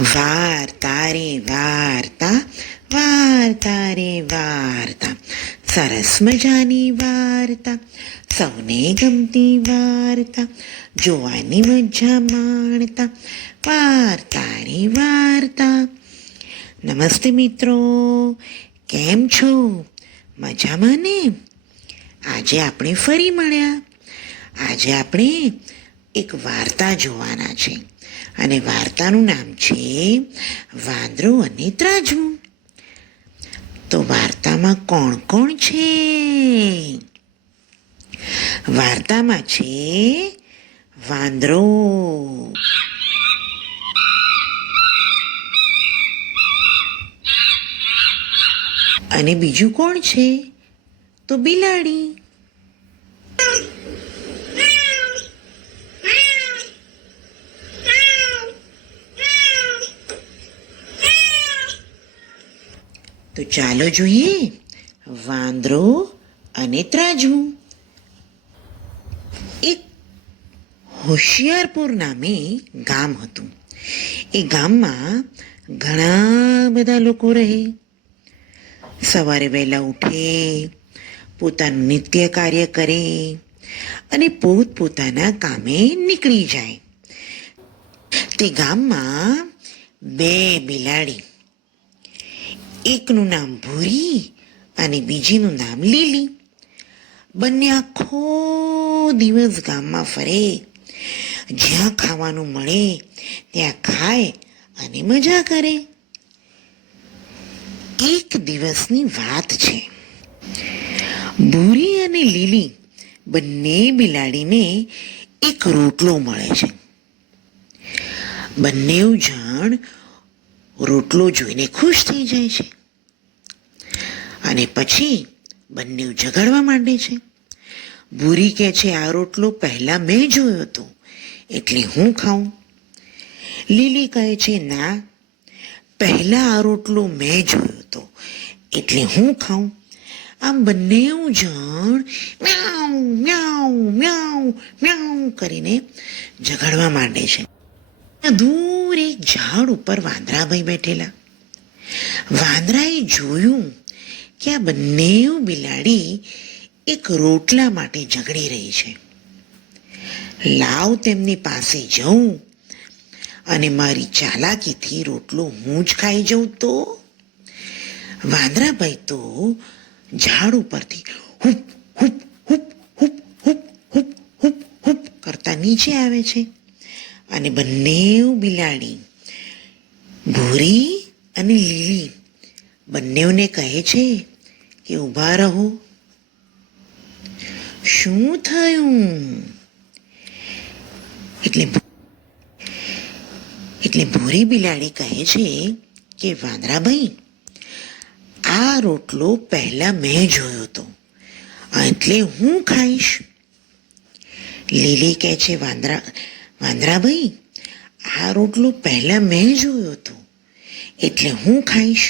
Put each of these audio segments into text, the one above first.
વાર્તા રે વાર્તા, વાર્તા રે વાર્તા, સરસ મજાની વાર્તા, સૌને ગમતી વાર્તા, જોવાની મજા માણતા, વાર્તા રે વાર્તા. નમસ્તે મિત્રો, કેમ છો? મજામાં ને? આજે આપણે ફરી મળ્યા. આજે આપણે એક વાર્તા જોવાના છે અને વાર્તાનું નામ છે વાંદરો અને ત્રાજવું. તો વાર્તામાં કોણ કોણ છે? વાર્તામાં છે વાંદરો, અને બીજું કોણ છે? તો બિલાડી. તો ચાલો જોઈએ વાંદરો અને ત્રાજવું. એક હોશિયારપુર નામે ગામ હતું. એ ગામમાં ઘણા બધા લોકો રહે. સવારે વહેલા ઉઠે, પોતાનું નિત્ય કાર્ય કરે અને પોતપોતાના કામે નીકળી જાય. તે ગામમાં બે બિલાડી, એકનું નામ ભૂરી અને બીજીનું નામ લીલી, બંને આખો દિવસ ગામમાં ફરે. જ્યાં ખાવાનું મળે ત્યાં ખાય અને મજા કરે. એક દિવસની વાત છે. ભૂરી અને લીલી બંને બિલાડીને એક રોટલો મળે છે. બંને જણ રોટલો જોઈને ખુશ થઈ જાય છે અને પછી બંને ઝઘડવા માંડે છે. ભૂરી કહે છે, આ રોટલો પહેલા મેં જોયો હતો એટલે હું ખાઉં. લીલી કહે છે, ના, પહેલા આ રોટલો મેં જોયો હતો એટલે હું ખાઉં. આમ બંને જણ મ્યાઉ મ્યાઉ મ્યાઉ મ્યાઉ કરીને ઝઘડવા માંડે છે. દૂર એક ઝાડ ઉપર વાંદરાભાઈ બેઠેલા. વાંદરાએ જોયું કે આ બંને બિલાડી એક રોટલા માટે ઝઘડી રહી છે. લાવ તેમની પાસે જઉં અને મારી ચાલાકીથી રોટલો હું જ ખાઈ જઉં તો. વાંદરાભાઈ તો ઝાડ ઉપરથી હુપ હુપ હુપ હુપ હુપ હુપ હુપ હુપ કરતા નીચે આવે છે અને બંને બિલાડી, ભૂરી અને લીલી, બંનેને કહે છે કે ઊભા રહો. શું થયું? એટલે ભૂરી બિલાડી કહે છે કે વાંદરાભાઈ, આ રોટલો પહેલા મેં જોયો હતો એટલે હું ખાઈશ. લીલી કહે છે, વાંદરાભાઈ, આ રોટલો પહેલા મેં જોયો હતો એટલે હું ખાઈશ,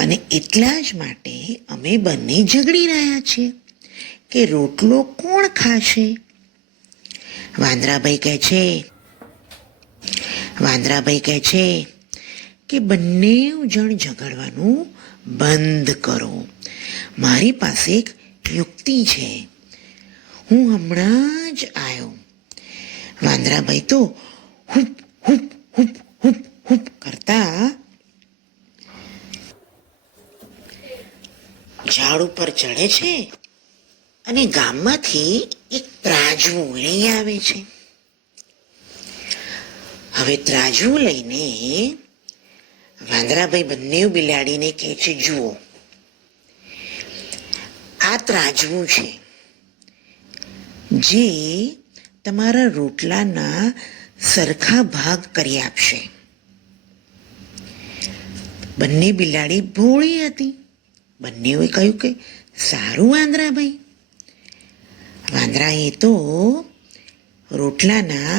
અને એટલા જ માટે અમે બંને ઝઘડી રહ્યા છીએ કે રોટલો કોણ ખાશે. વાંદરાભાઈ કહે છે કે બંને જણ ઝઘડવાનું બંધ કરો. મારી પાસે એક યુક્તિ છે, હું હમણાં જ આવ્યો. વાંદરાભાઈ તો હુપ હુપ હુપ હુપ હુપ કરતા ઝાડ ઉપર ચડે છે અને ગામમાંથી એક ત્રાજવું લઈ આવે છે. હવે ત્રાજવું લઈને વાંદરાભાઈ બંને બિલાડીને કહે છે, જુઓ, આ ત્રાજવું છે જે તમારા રોટલાના સરખા ભાગ કરી આપશે. બંને બિલાડી ભોળી હતી. બંનેએ કહ્યું કે સારું વાંદરાભાઈ. વાંદરાએ તો રોટલાના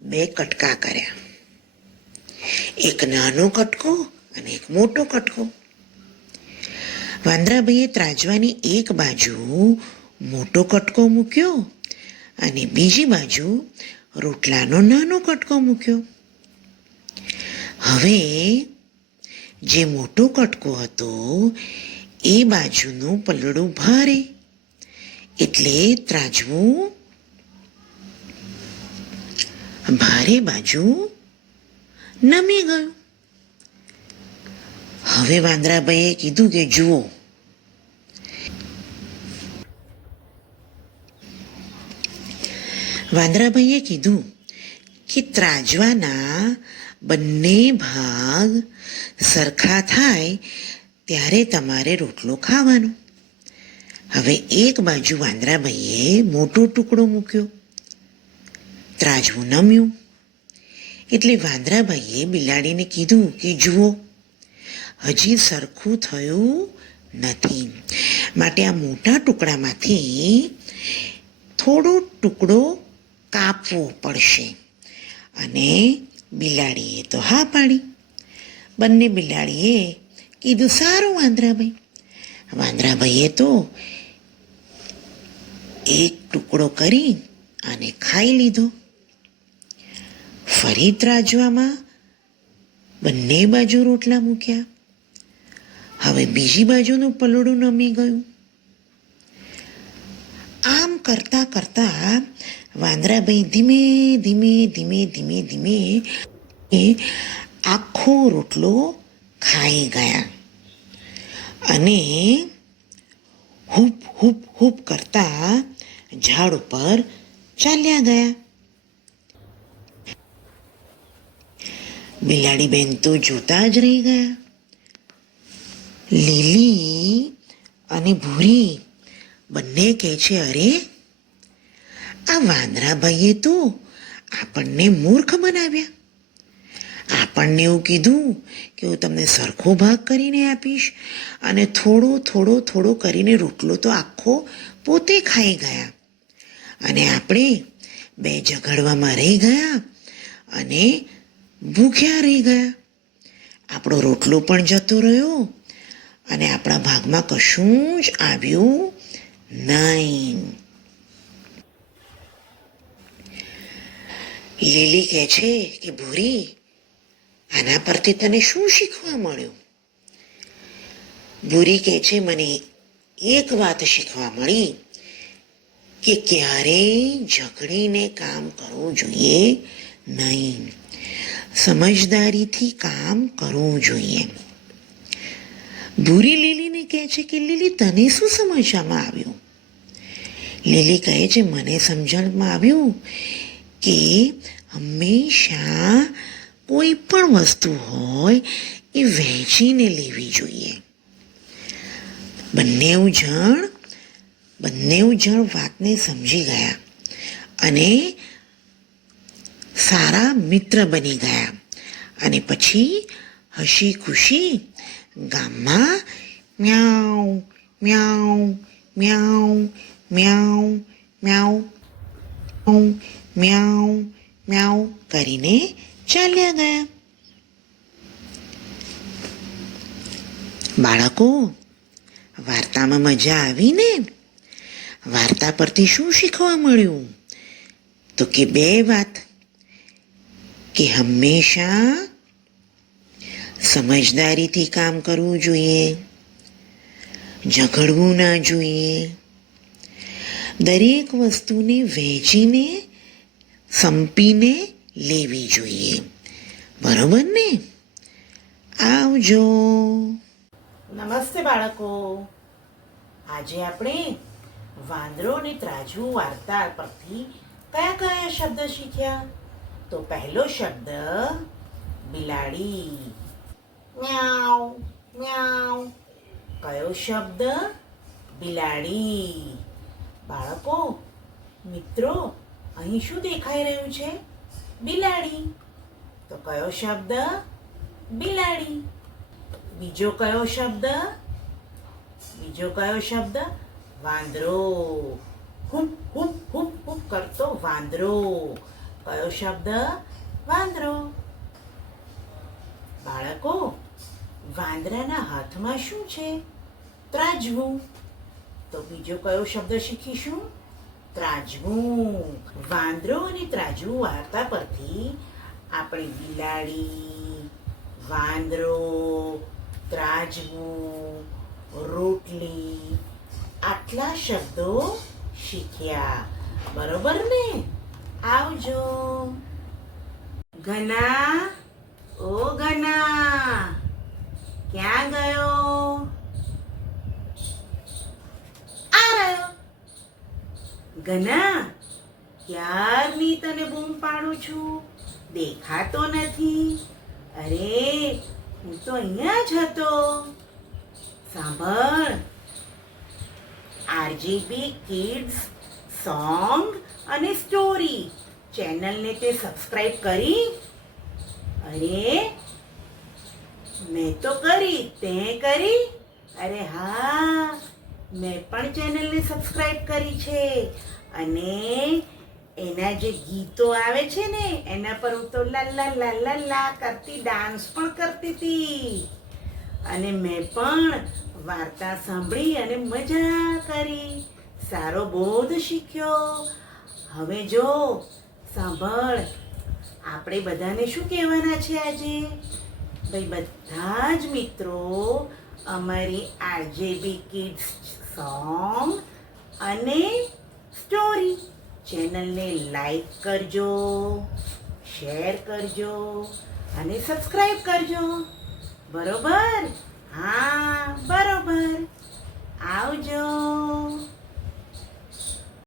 બે કટકા કર્યા, એક નાનો કટકો અને એક મોટો કટકો. વાંદરાભાઈએ ત્રાજવાની એક બાજુ મોટો કટકો મૂક્યો અને બીજી બાજુ રોટલાનો નાનો કટકો મૂક્યો. હવે જે મોટો કટકો હતો એ બાજુનું પલડું ભારે, એટલે ત્રાજવું ભારે બાજુ નમી ગયું. હવે વાંદરાભાઈએ કીધું કે જુઓ, વાંદરાભાઈએ કીધું કે ત્રાજવાના બંને ભાગ સરખા થાય ત્યારે તમારે રોટલો ખાવાનો. હવે એક બાજુ વાંદરાભાઈએ મોટો ટુકડો મૂક્યો, ત્રાજવું નમ્યું. એટલે વાંદરાભાઈએ બિલાડીને કીધું કે જુઓ, હજી સરખું થયું નથી, માટે આ મોટા ટુકડામાંથી થોડો ટુકડો કાપવો પડશે. અને બિલાડીએ તો હા પાડી. બંને બિલાડીએ કીધું સારું વાંદરાભાઈ. વાંદરાભાઈએ તો એક ટુકડો કરી અને ખાઈ લીધો. ફરી ત્રાજવામાં બંને બાજુ રોટલા મૂક્યા. હવે બીજી બાજુનું પલડું નમી ગયું. આમ કરતા કરતા વાંદરાભાઈ ધીમે ધીમે ધીમે ધીમે ધીમે એ આખો રોટલો ખાઈ ગયા અને હૂપ હૂપ હૂપ કરતા ઝાડ ઉપર ચાલ્યા ગયા. બિલાડી બેન તો જોતા જ રહી ગયા. લીલી અને ભૂરી બંને કહે છે, અરે આ વાંદરાભાઈએ તો આપણને મૂર્ખ બનાવ્યા. આપણને એવું કીધું કે હું તમને સરખો ભાગ કરીને આપીશ, અને થોડો થોડો થોડો કરીને રોટલો તો આખો પોતે ખાઈ ગયા. અને આપણે બે ઝઘડવામાં રહી ગયા અને ભૂખ્યા રહી ગયા. આપણો રોટલો પણ જતો રહ્યો અને આપણા ભાગમાં કશું જ આવ્યું નહીં. લીલી કહે છે કે ભૂરી, આના પરથી તને શું શીખવા મળ્યું? ભૂરી કહે છે, મને એક વાત શીખવા મળી કે ક્યારેય ઝઘડીને કામ કરવું જોઈએ નહીં, સમજદારીથી કામ કરવું જોઈએ. ભૂરી લીલીને કહે છે કે લીલી, તને શું સમજવામાં આવ્યું? લીલી કહે છે, મને સમજણમાં આવ્યું કે હંમેશા કોઈ પણ વસ્તુ હોય એ વહેંચીને લેવી જોઈએ. બંને જણ વાતને સમજી ગયા અને સારા મિત્ર બની ગયા. અને પછી હસી ખુશી ગામમાં મ્યાઉ મ્યાઉ મ્યાઉ મ્યાઉ મ્યાઉ મ્યાઉ મ્યાઉ કરીને ચાલ્યા ગયા. બાળકો, વાર્તામાં મજા આવી ને? વાર્તા પરથી શું શીખવા મળ્યું? તો કે બે વાત, કે હંમેશા સમજદારીથી કામ કરવું જોઈએ, ઝઘડવું ના જોઈએ, દરેક વસ્તુને વહેંચીને સંપીને લેવી જોઈએ. બરોબર ને? આવજો. નમસ્તે બાળકો. આજે આપણે વાંદરો અને ત્રાજવું વાર્તા પરથી કયા કયા શબ્દ શીખ્યા? તો પહેલો શબ્દ બિલાડી, મ્યાઉ મ્યાઉ. કયો શબ્દ? બિલાડી. બાળકો, મિત્રો, અહીં શું દેખાઈ રહ્યું છે? બિલાડી. તો કયો શબ્દ? બિલાડી. બીજો કયો શબ્દ? વાંદરો. હુપ હુપ હુપ હુપ કરતો વાંદરો. કયો શબ્દ? વાંદરો. બાળકો, વાંદરાના હાથમાં શું છે? ત્રાજવું. તો બીજો કયો શબ્દ શીખીશું? ત્રાજવું. વાંદરો અને ત્રાજવું વાર્તા પરથી આપણે બિલાડી, વાંદરો, ત્રાજવું, રોટલી આટલા શબ્દો શીખ્યા. બરોબર ને? આવજો. ઘના, ઓ ઘના, ક્યાં ગયો? આ રહ્યો. ઘના, ક્યારની તને બૂમ પાડું છું, દેખાતો નથી. અરે, હું તો અહીંયા જ હતો. સાંભળ, આરજીબી કિડ્સ સોંગ અને સ્ટોરી ચેનલને તે સબસ્ક્રાઇબ કરી? અરે, મેં તો કરી, તે કરી? અરે હા, મેં પણ ચેનલને સબસ્ક્રાઇબ કરી છે અને એના જે ગીતો આવે છે ને એના પર હું તો લા લા લા લા લા કરતી ડાન્સ પણ કરતી હતી. અને મેં પણ વાર્તા સાંભળી અને મજા કરી, સારો બોધ શીખ્યો. હવે જો સાંભળ, આપણે બધાને શું કહેવાના છે આજે? ભાઈ બધા જ મિત્રો અમારી આરજેબી કિડ્સ સોંગ અને સ્ટોરી ચેનલને લાઈક કરજો, શેર કરજો અને સબસ્ક્રાઈબ કરજો. બરોબર? હા, બરોબર. આવજો.